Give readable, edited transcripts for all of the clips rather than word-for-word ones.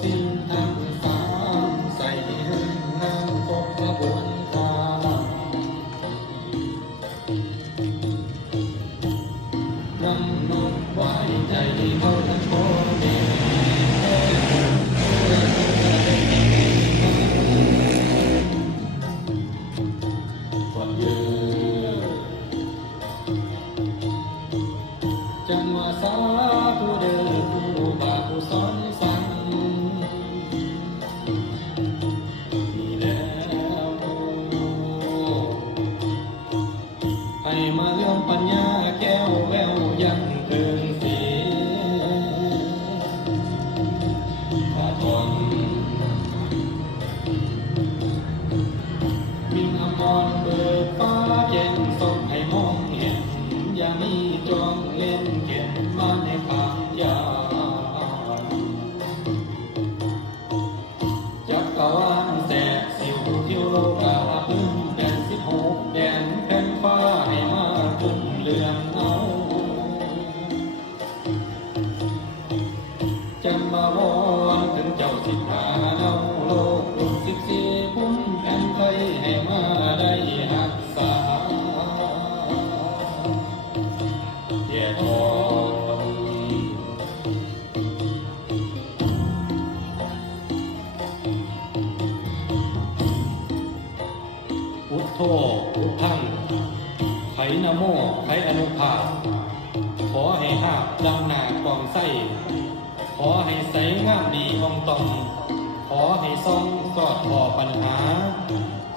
สิ้นทั้งสามใส่ให้หึงนางกบกระบวนการนำนกไว้ใจเขาทั้งพ่อแม่ก่อนยืนจังว่าสาธุเด้อผู้บาผู้สอนสั่งนี่แล้วให้มาเรื่องปัญญาแก้วแววยังเกินสีขาดทนมิ่งอมรเบิกฟ้าแจ่มสดให้มองเห็นอย่ามีจองเล่นเขียนมาในปากยาจักรวาลแสกสิวทิวโลกาพึ่งแดน16 แดนแผ่นฟ้าให้มาขึ้นเรืองเอาจะมาวอนถึงเจ้าสิทธาเนาโลกรุ่น14พุ่มแผ่นไทยให้มาได้รักษาเดียทองพุทโธพุทธังไขนะโมไขอนุภาพขอให้หาบดังหน้ากองไส้ขอให้ใสงามดีองตองขอให้ซ่องสอดพอปัญหา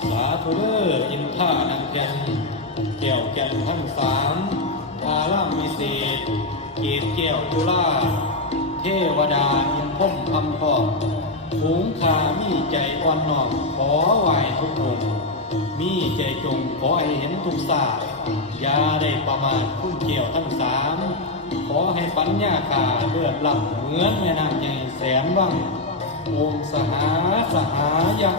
สาธุเด้ออินท่านังแก่นแก้วแก่นทั้งสามอารามวิเศษเกศแก้วจุฬาเทวดาอินพ่มคำพอกฝูงคามีใจอ่อนน้อมขอไหวทุกองค์มีใจจงขอให้เห็นทุกศาสตร์อย่าได้ประมาทคุณเกี่ยวทั้งสามขอให้ปัญญาขาเลือดหลั่งเหมือนแม่น้ำใหญ่แสนว่างองค์สหาสหายะ